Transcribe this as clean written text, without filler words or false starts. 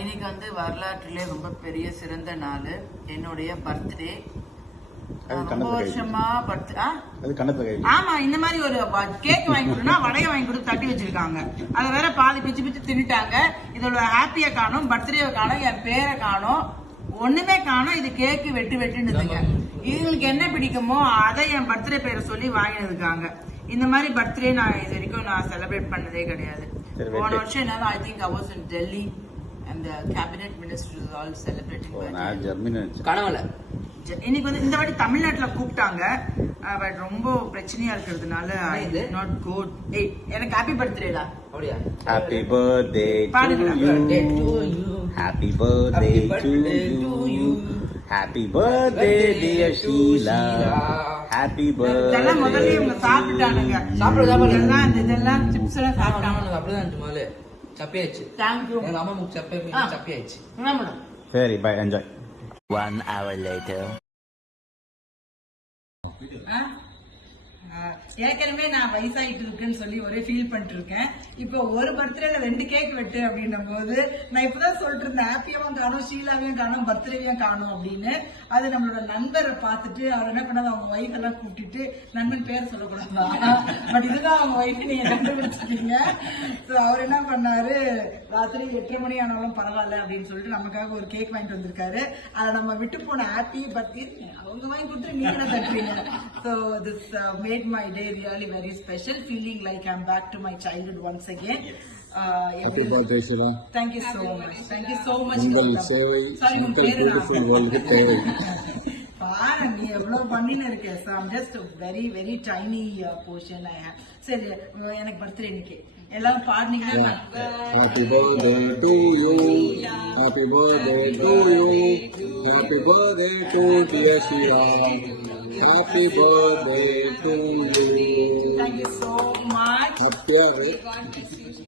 இன்னைக்கு வந்து வரலாற்றிலே ரொம்ப பெரிய சிறந்த நாள், என்னுடைய பர்த்டே. ரொம்ப வருஷமா ஆமா இந்த மாதிரி ஒரு கேக் வாங்கி கொடுனா வடைய வாங்கி கொடுத்து தட்டி வச்சிருக்காங்க. அதை வேற பாதி பிச்சு பிச்சு தின்னுட்டாங்க. இதோட ஹாப்பியா காணும், பர்த்டே காணும், என் பேரை காணும், ஒண்ணுமே காணும். இது கேக்கு வெட்டு வெட்டுன்னு இதுங்களுக்கு என்ன பிடிக்குமோ அதை என் பர்த்டே பேரை சொல்லி வாங்கினதுக்காங்க. இந்த மாதிரி பர்த்டே நான் இது வரைக்கும் நான் செலிப்ரேட் பண்ணதே கிடையாது. போன வருஷம் என்னால I think I was in Delhi and the cabinet ministers is all celebrating. கனவுல இன்னைக்கு வந்து இந்த வாட்டி தமிழ்நாட்டுல கூப்பிட்டாங்க. பட் ரொம்ப பிரச்சனையா இருக்கிறதுனால I did not go. எனக்கு ஹாப்பி பர்த்டேடா. அப்படியே happy birthday to you, happy birthday to you, happy birthday dear Sheela, happy birthday. இதெல்லாம் முதல்ல இவங்க சாப்பிட்டானுங்க. சாப்பிடுறதெல்லாம் இதெல்லாம் சிப்ஸ் எல்லாம் சாப்பிட்டாங்க. அப்படிதான் முதல்ல சப்பியாச்சு. Thank you. எங்க அம்மா முக்கு சப்பியாச்சு. சரி பை, என்ஜாய். 1 hour later. ஏற்கனவே நான் வயசாயிட்டு இருக்குன்னு சொல்லி ஒரே ஃபீல் பண்ணிட்டு இருக்கேன். இப்போ ஒரு பர்த்டேல 2 கேக் வெட்டு அப்படின்னும் போது நான் இப்பதான் சொல்லிட்டு இருந்தேன், ஹாப்பியாவும் காணும், ஷீலாவையும் காணும், பர்த்டேவையும் காணும் அப்படின்னு. அது நம்மளோட நண்பரை பார்த்துட்டு அவர் என்ன பண்ணாது, அவங்க ஒய்ஃப் எல்லாம் கூப்பிட்டு, நண்பன் பேர் சொல்லக்கூடாது பட் இதுதான் அவங்க ஒய்ஃப் நீங்க கண்டுபிடிச்சிருக்கீங்க. ஸோ அவர் என்ன பண்ணாரு, ராத்திரி 8:30 மணி ஆனாலும் பரவாயில்ல அப்படின்னு சொல்லிட்டு நமக்காக ஒரு கேக் வாங்கிட்டு வந்திருக்காரு. அதை நம்ம விட்டு போன ஹாப்பி பர்த்டே அவங்க வாங்கி கொடுத்துட்டு நீங்க என்ன தட்டுறீங்க. So this made my day really very special, feeling like I'm back to my childhood once again. Happy birthday Sheila. Thank you so much. Thank you so much. Sorry, beautiful world தேவை. பாரு நீ எவ்வளவு பண்ணின்னு இருக்க. So I'm just a very very tiny portion I have. சரி எனக்கு birthday இன்னைக்கு எல்லாரும் பாடுனீங்கன்னா Happy birthday to you, happy birthday to you, happy birthday to dear Sheila, happy birthday to you. Thank you so much. Happy